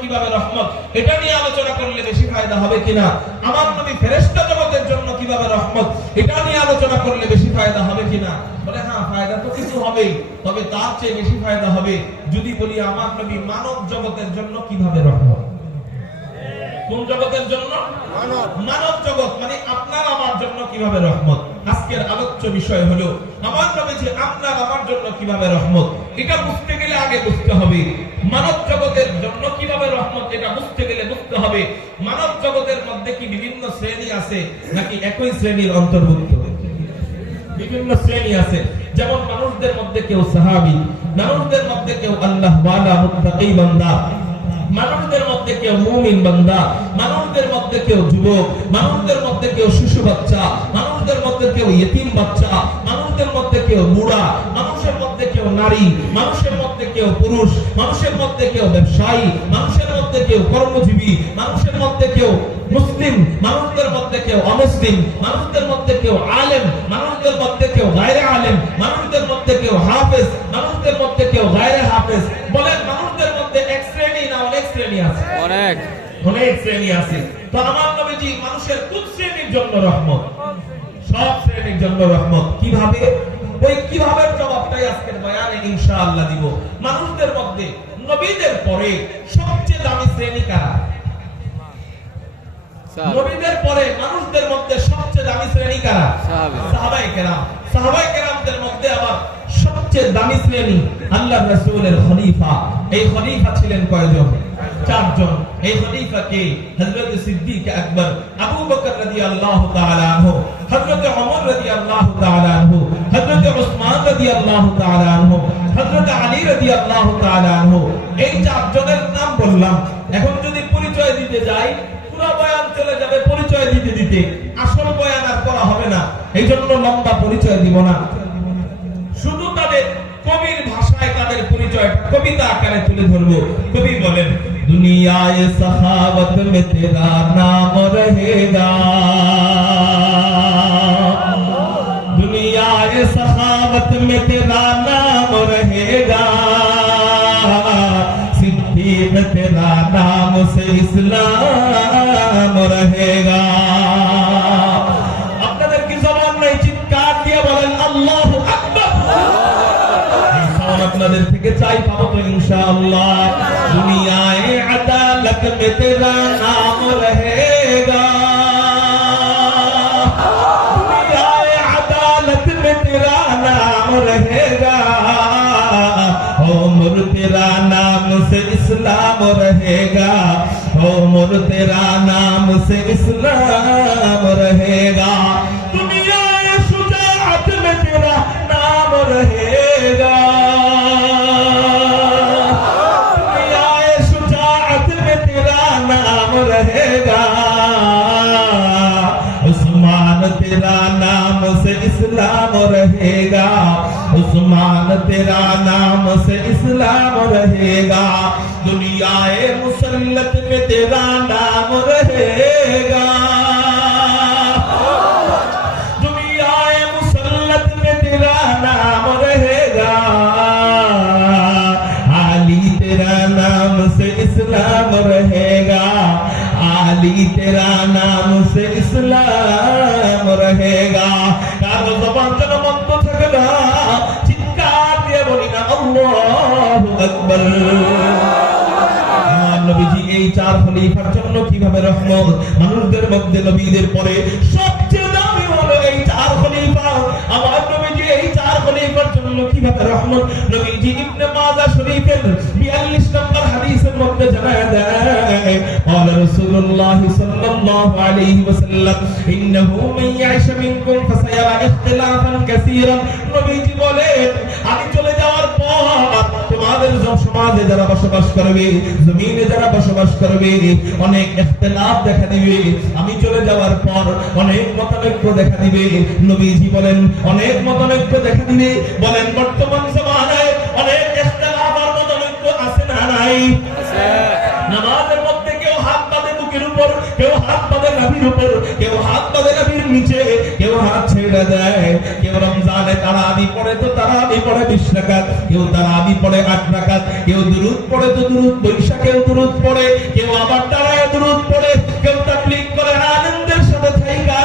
কিভাবে রহমত, এটা নিয়ে আলোচনা করলে বেশি ফায়দা হবে কিনা? আমার নবী ফেরেশতা জগতের জন্য কিভাবে রহমত, এটা নিয়ে আলোচনা করলে বেশি ফায়দা হবে কিনা? বলে হ্যাঁ, ফায়দা তো কিছু হবেই, তবে তার চেয়ে বেশি ফায়দা হবে যদি বলি আমার নবী মানব জগতের জন্য কিভাবে রহমত। কোন জগতের জন্য? মানব জগৎ, মানে আপনার আমার জন্য কিভাবে রহমত। আজকের আলোচ্য বিষয় হলো আমার নবী যে আপনার আমার জন্য কিভাবে রহমত। এটা বুঝতে গেলে আগে বুঝতে হবে মানব জগতের জন্য কিভাবে রহমত। এটা বুঝতে গেলে বুঝতে হবে মানব জগতের মধ্যে কি বিভিন্ন শ্রেণী আছে নাকি একই শ্রেণীর অন্তর্ভুক্ত। বিভিন্ন শ্রেণী আছে, যেমন মানুষদের মধ্যে কেউ সাহাবী, মানুষদের মধ্যে কেউ আল্লাহ ওয়ালা মুত্তাকি বান্দা, মানুষদের মধ্যে কেউ মুমিন বান্দা, মানুষদের মধ্যে কেউ যুবক, মানুষদের মধ্যে কেউ শিশু বাচ্চা, মানুষদের মধ্যে কেউ ইতিম বাচ্চা, মানুষদের মধ্যে কেউ বুড়া, মানুষের মধ্যে কেউ নারী, মানুষের মধ্যে কেউ পুরুষ, মানুষের মধ্যে কেউ ব্যবসায়ী, মানুষের মধ্যে কেউ কর্মজীবী, মানুষের মধ্যে কেউ মুসলিম, মানুষদের মধ্যে কেউ অমুসলিম, মানুষদের মধ্যে কেউ আলেম, মানুষদের মধ্যে কেউ গায়রে আলেম, মানুষদের মধ্যে কেউ হাফেজ, মানুষদের মধ্যে কেউ গায়রে হাফেজ। বলেন মানুষদের মধ্যে এক শ্রেণী না অনেক শ্রেণী আছে? অনেক অনেক শ্রেণী আছে। তো আমার নবীজি মানুষের কোন শ্রেণীর জন্য রহমত? সব শ্রেণীর জন্য রহমত। কিভাবে? ওই কিভাবে জবাবটাই আজকের বয়ানে ইনশাআল্লাহ দিব। মানুষদের মধ্যে নবীদের পরে সবচেয়ে দামি শ্রেণী কারা? নবীদের পরে মানুষদের মধ্যে সবচেয়ে দামি শ্রেণী কারা? সাহাবায়ে কেরাম। সাহাবায়ে কেরামদের মধ্যে আবার সবচেয়ে দামি শ্রেণী আল্লাহর রাসূলের খলিফা। এই খলিফা ছিলেন কয়জন? চারজন। এই খলিফাকে হযরত সিদ্দিক আকবর, আবু বকর রাদিয়াল্লাহু তাআলা আনহু, হযরত ওমর রাদিয়াল্লাহু তাআলা আনহু, হযরত উসমান রাদিয়াল্লাহু তাআলা আনহু, হযরত আলী রাদিয়াল্লাহু তাআলা আনহু, এই চারজনের নাম বললাম। এখন যদি পরিচয় দিতে যাই পুরো বয়ান চলে যাবে পরিচয় দিতে দিতে, আসল বয়ান আর করা হবে না। এইজন্য লম্বা পরিচয় দিব না, শুধু তাদের কবির ভাষায় তাদের পরিচয় কবিতা আকারে তুলে ধরবো। কবি বলেন, দুনিয়ায়ে সাহাবত মে তেরা নাম রহেগা, দুনিয়ায়ে সাহাবত মে তেরা নাম রহেগা, সিদ্দীক তেরা নাম সে ইসলাম রহেগা। আপনাদের কি জবান নাই? চিৎকার দিয়ে বলেন আল্লাহু আকবার। আপনাদের থেকে চাই পাবো তো ইনশাআল্লাহ। দুনিয়ায়ে আদালত মে তেরা নাম রহেগা, দুনিয়ায়ে আদালত মে তেরা নাম রহেগা, ওমর তেরা নাম সে ইসলাম রহেগা, ওমর তেরা নাম সে ইসলাম রহেগা, দুনিয়ায়ে শুজাআত মে তেরা নাম রহেগা, रहेगा, उस्मान तेरा नाम से इस्लाम रहेगा, उस्मान तेरा नाम से इस्लाम रहेगा, दुनियाए मुसल्लत में तेरा नाम रहेगा, दुनियाए मुसल्लत में तेरा नाम रहेगा, आली तेरा नाम से इस्लाम रहेगा, आली तेरा नाम से इस्लाम रहेगा। कारो ज़बान जन बंद থাকে না, চিৎকার দিয়ে বলি না আল্লাহু আকবার। নবীজি এই চার খলিফার জন্য কিভাবে রহমত। মানুষদের মধ্যে নবীদের পরে সবচেয়ে দামি হলো এই চার খলিফা। আমার নবীজি এই চার খলিফার জন্য কিভাবে রহমত। নবীজি ইবনে মাজাহ শরীফের 42 নম্বর হাদিসের মধ্যে জানায় দেয়, قال رسول الله صلى الله عليه وسلم انه من يعش منكم فسيرى اختلافا كثيرا। নবীজি বলেন আমি চলে যাওয়ার পর তোমাদের সমাজে যারা বসবাস করবে, জমিনে যারা বসবাস করবে, অনেক ইখতিলাফ দেখা দিবে। আমি চলে যাওয়ার পর অনেক মতানৈক্য দেখা দিবে। নবীজি বলেন অনেক মতানৈক্য দেখা দিবে। বলেন বর্তমান জমানায় অনেক ইখতিলাফ আর মতানৈক্য আছে না নাই? আছে। নামাজের মধ্যে কেউ হাত বাঁধে বুকের উপর, কেউ হাত বাঁধে নাভির উপর, কেউ হাত বাঁধে নাভির নিচে, কেউ হাত ছেড়ে দেয়। কেউ রমজানে তারাবি পড়ে তো তারাবি পড়ে 20 রাকাত, কেউ তারাবি পড়ে 8 রাকাত, কেউ দুরূদ পড়ে তো দুরূদ বৈশা, কেউ দুরূদ পড়ে, কেউ আবার দাঁড়ায় দুরূদ পড়ে, কেউ তাবলীগ করে আলেমদের সাথে থাইকা,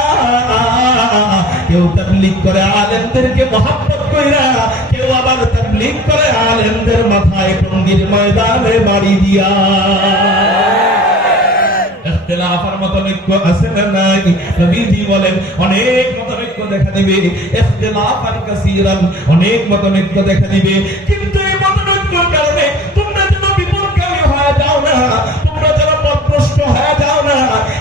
কেউ তাবলীগ করে আলেমদেরকে মহব্বত কইরা, কেউ আবার তাবলীগ করে আলেমদের মাথায় টঙ্গির ময়দানে বাড়ি দিয়া। ইখতিলাফের মতনৈক্য আছে না নাই? নবীজি বলেন অনেক মতনৈক্য দেখা দিবে, ইখতিলাফান কাসীরান, অনেক মতনৈক্য দেখা দিবে, কিন্তু এই মতনৈক্যের কারণে তোমরা যেন বিপদগামী হয়ে যাও না, তোমরা যেন পথভ্রষ্ট হয়ে যাও না,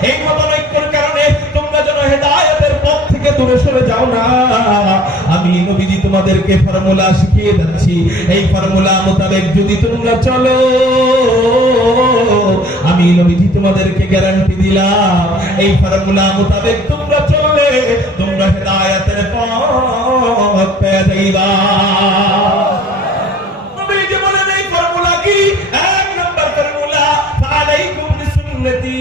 এই মতনৈক্যের কারণে তোমরা যেন হেদায়েতের পথ থেকে দূরে সরে যাও না। আমি নবীজি তোমাদেরকে ফর্মুলা শিখিয়ে যাচ্ছি, এই ফর্মুলা মোতাবেক যদি তোমরা চলো, আমি নবীজি তোমাদেরকে গ্যারান্টি দিলাম, এই ফর্মুলা মোতাবেক তোমরা চললে তোমরা হেদায়েতের পথ পেয়ে যাইবা। নবীজি বলেন এই ফর্মুলা কি? 1 নম্বর ফর্মুলা, আলাইকুম বিসুন্নতি।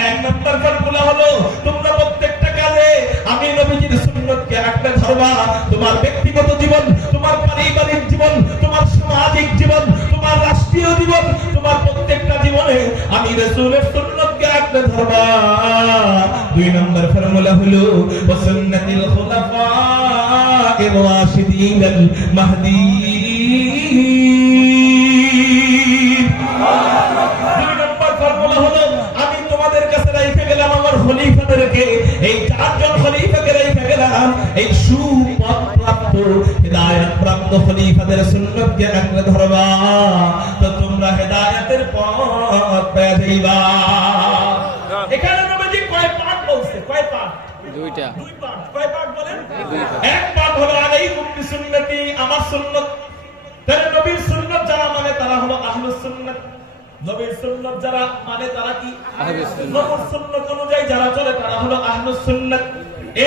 1 নম্বর ফর্মুলা হলো তোমরা প্রত্যেকটা কাজে আমি নবীজির সুন্নতকে আঁকড়ে ধরবা। তোমার ব্যক্তিগত জীবন, তোমার পারিবারিক জীবন, তোমার সামাজিক জীবন, তোমার রাষ্ট্রীয় জীবন, তোমার প্রত্যেকটা জীবনে আমি রাসূলের সুন্নতকে আঁকড়ে ধরবা। 2 নম্বর ফর্মুলা হলো সুন্নাতুল খুলাফায়ে রাশিদিন মাহদীয়্যিন। 2 নম্বর ফর্মুলা হলো আমি তোমাদের কাছে রেখে গেলাম আমার খলিফাদেরকে, এই 4 জন খলিফাকে রেখে গেলাম, এই সুপথপ্রাপ্ত হেদায়েত প্রাপ্ত খলিফাদের সুন্নতকে আঁকড়ে ধরবা, তো তোমরা হেদায়েতের পথ পেয়ে যাইবা। এখানে নবীজি কয় পাঠ বলছে? কয় পাঠ? 2টা। 2 পাঠ। কয় পাঠ বলেন? 1 পাঠ হলো আলাইকুম বিসুন্নতি, আমার সুন্নাত। তাহলে নবীর সুন্নাত যারা মানে তারা হলো আহলুস সুন্নাত। নবীর সুন্নাত যারা মানে তারা কি? আহলুস সুন্নাত। নবীর সুন্নাত অনুযায়ী যারা চলে তারা হলো আহলুস সুন্নাত।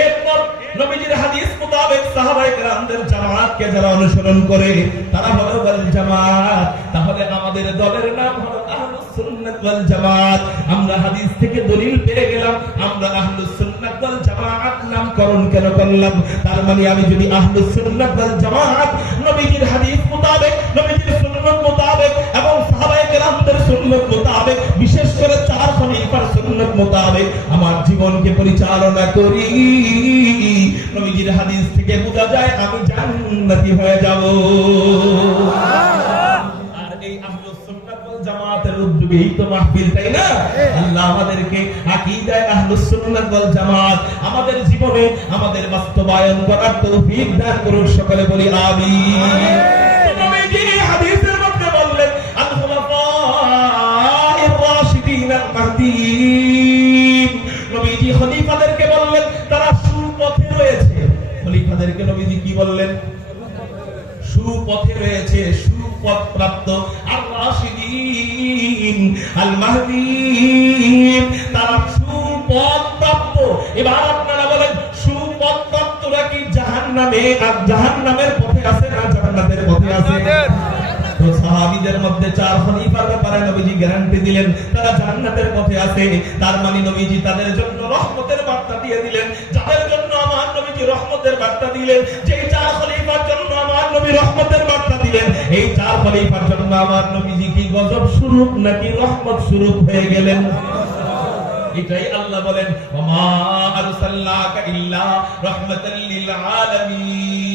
এরপর নবীজির হাদিস মোতাবেক সাহাবায়ে কেরামদের জামাতকে যারা অনুসরণ করে তারা হলো ওয়াল জামাত। তাহলে আমাদের দলের নাম হলো আহলুস সুন্নাত ওয়াল জামাত। আমরা হাদিস থেকে দলিল পেয়ে গেলাম আমরা আহলুস সুন্নাত ওয়াল জামাত নামকরণ কেন করলাম? তার মানে আমি যদি আহলুস সুন্নাত ওয়াল জামাত নবীজির হাদিস মোতাবেক, নবীজির সুন্নাত মোতাবেক এবং সাহাবায়ে কেরামদের সুন্নাত মোতাবেক, বিশেষ করে 4 খলিফার সুন্নাত মোতাবেক আমার জীবনকে পরিচালনা করি, নবীজির হাদিস থেকে বোঝা যায় আমি জান্নাতি হয়ে যাব। আর এই আহলুস সুন্নাত ওয়াল জামাতের উদ্যোগেই তো মাহফিল, তাই না? আল্লাহ আমাদেরকে আকীদায়ে আহলুস সুন্নাত ওয়াল জামাত আমাদের জীবনে আমাদের বাস্তবায়ন করার তৌফিক দান করুন, সকলে বলি আমিন। নবীজি হাদিসের মধ্যে বললেন আল খুলাফায়ে রাশিদিন আল মাহদীয়্যিন। নবীজি খলিফাদেরকে বললেন তারা সুপথে রয়েছে। খলিফাদেরকে নবীজি কি বললেন? সুপথে রয়েছে, সুপথ প্রাপ্ত আর রাশিদিন আল মাহদীয়্যিন, তারা সুপথ প্রাপ্ত। এবার আপনারা বলেন সুপথ প্রাপ্তরা কি জাহান্নামে আর জাহান্নামের পথে আছে না জান্নাতের পথে আছে? তো সাহাবীদের মধ্যে 4 খলিফার ব্যাপারে নবীজি গ্যারান্টি দিলেন তারা জান্নাতের পথে আছে। তার মানে নবীজি তাদের জন্য রহমতের বার্তা দিয়ে দিলেন, যাদের জন্য আমার নবীজি রহমতের বার্তা দিলেন, যে 4 খলিফার জন্য আমার নবী রহমতের বার্তা দিলেন, এই 4 খলিফার জন্য আমার নবীজি কি গজব স্বরূপ নাকি রহমত স্বরূপ হয়ে গেলেন? এটাই আল্লাহ বলেন ওমা আরসালনাকা ইল্লা রাহমাতাল লিল আলামিন।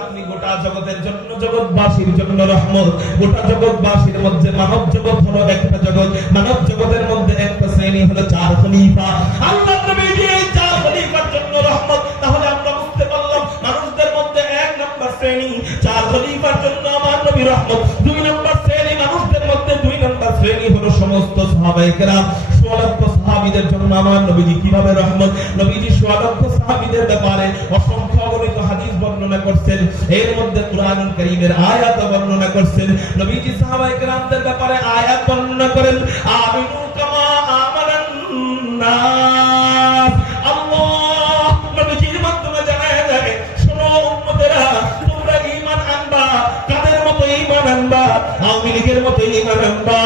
আপনি গোটা জগতের জন্য, জগৎবাসীর জন্য রহমত। গোটা জগৎবাসীর মধ্যে মানব জগৎ হলো একটা জগৎ, মানব জগতের মধ্যে একটা শ্রেণী হলো 4 খলিফা। আল্লাহ নবীজি এই 4 খলিফার জন্য রহমত। তাহলে আমরা বুঝতে পারলাম মানুষদের মধ্যে 1 নম্বর শ্রেণী 4 খলিফার জন্য আমার নবী রহমত। 2 নম্বর শ্রেণী মানুষদের মধ্যে 2 নম্বর শ্রেণী হলো সমস্ত সাহাবায়ে কেরাম। 16 লক্ষ সাহাবীদের জন্য আমার নবীজি কিভাবে রহমত? নবীজি 16 লক্ষ সাহাবীদের ব্যাপারে অসংখ্য অগণিত হাদিস বর্ণনা করছেন, এর মধ্যে কুরআনুল কারীমের আয়াত বর্ণনা করছেন। নবীজি সাহাবায়ে কেরামদের ব্যাপারে আয়াত বর্ণনা করেন আমিনু কামা আমানান নাস। আল্লাহ নবীজির মাধ্যমে জানায় দেয় শোনো উম্মতেরা তোমরা ঈমান আনবা কাদের লীগের মতো ইমান আনবা।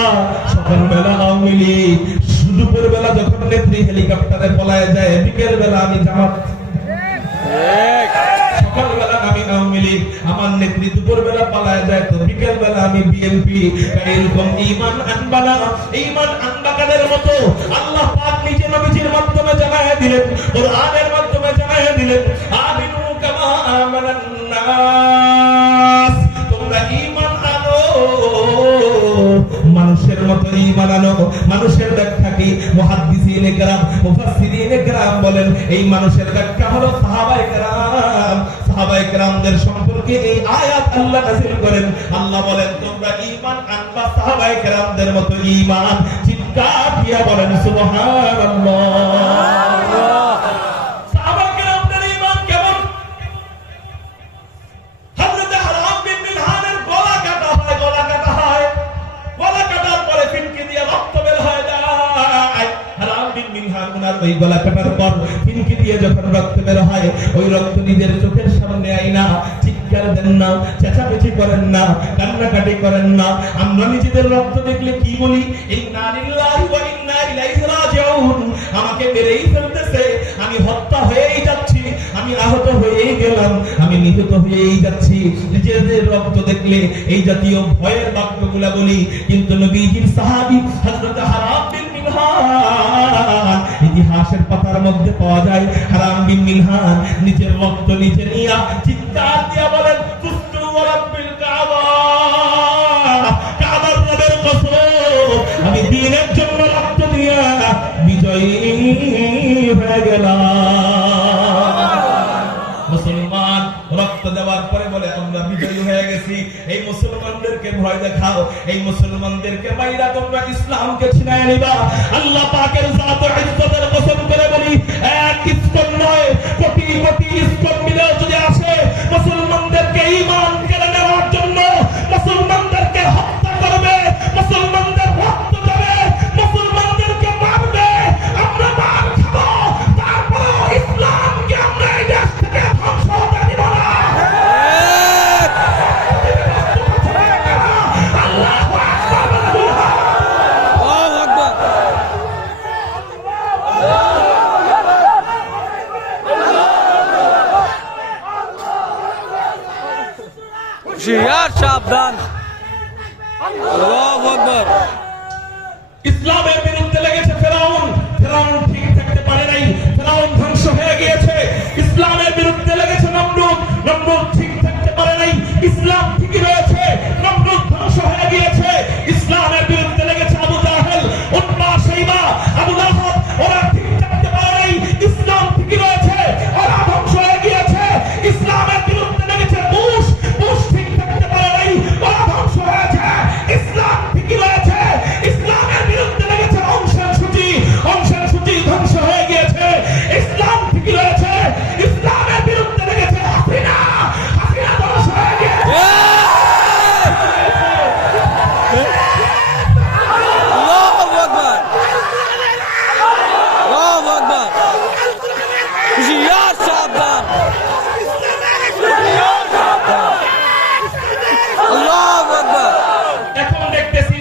সকালবেলা আওয়ামী লীগ, দুপুর বেলা যখন নেত্রী হেলিকপ্টারে পলায় যায়, বিকেল বেলা আমি জামাত। সকালবেলা আমি আওয়ামী লীগ, আমার নেত্রী দুপুর বেলা পালায় যায়, তো বিকেল বেলা আমি বিএনপি। এরকম ঈমান আনবা না। ঈমান আনবা কাদের মতো? আল্লাহ পাক নিজে নবীজির মাধ্যমে জানায় দিলেন, কোরআনের মাধ্যমে জানায় দিলেন, আমিনু কামা আমানান নাস। তোমরা ঈমান আনো, মানুষের মতো ঈমান আনো। মানুষের ব্যাখ্যা কি? মুহাদ্দিসিনে কেরাম, মুফাসসিরিনে কেরাম বলেন এই মানুষের ব্যাখ্যা হলো সাহাবায়ে কেরাম। সাহাবায়ে কেরামদের সম্পর্কে এই আয়াত আল্লাহ নাযিল করেন। আল্লাহ বলেন তোমরা ঈমান আনবা সাহাবায়ে কেরামদের মতো ঈমান। চিৎকার দিয়ে বলেন সুবহানাল্লাহ। সাহাবায়ে কেরামদের ঈমান কেমন? হযরত হারাম বিন মিলহানের গলা কাটা হয়, গলা কাটা হয়, গলা কাটার পরে ফিনকি দিয়ে রক্ত বের হয়ে যায়। হারাম বিন মিলহান ওনার ওই গলা কাটার পর ফিনকি দিয়ে যখন রক্ত বের হয়, ওই রক্ত নিজের চোখের সামনে আইনা চিৎকার দেন না, চেঁচামেচি করেন না, কান্নাকাটি করেন না। আমরা নিজেদের রক্ত দেখলে কি বলি? ইন্না লিল্লাহি ওয়া ইন্না ইলাইহি রাজিউন। আমাকে মেরেই ফেলতেছে, আমি হত্যা হয়েই যাচ্ছি, আমি আহত হয়েই গেলাম, আমি নিহত হয়েই যাচ্ছি। নিজেদের রক্ত দেখলে এই জাতীয় ভয়ের বাক্যগুলা বলি। কিন্তু নবীজির সাহাবী হযরত হারাম বিন মিলহান, ইতিহাসের পাতার মধ্যে পাওয়া যায় হারাম বিন মিলহান নিজের রক্ত নিজে নিয়া চিৎকার দিয়া বলেন, কুস্তু ওয়া রাব্বিল কাবা, কাবার রবের কসম, আমি দ্বীনের জন্য রক্ত দিয়া বিজয়ী হয়ে গেলাম। মুসলমান রক্ত দেওয়ার পরে বলে আমরা বিজয়ী হয়ে গেছি। এই মুসলমানদেরকে ভয় দেখাও, এই মুসলমানদেরকে মাইরা তোমরা ইসলামকে ছিনায় নিবা। আল্লাহ পাকের জাত ও ইজ্জতের কসম করে বলি, এক ইসকন নয়, কোটি কোটি ইসকন মিলেও যদি আসে মুসলমানদেরকে ঈমান কেড়ে নেওয়ার জন্য, মুসলমানদেরকে হত্যা করবে, মুসলমানদের রক্ত দেবে, মুসলমানদেরকে মারবে, আমরা মার খাবো, তারপর ইসলামকে আমরা এই দেশ থেকে ধ্বংস হতে দিব না। আল্লাহু আকবার। হুশিয়ার, সাবধান। আল্লাহু আকবার। ইসলামের বিরুদ্ধে লেগেছে ফেরাউন। ফেরাউন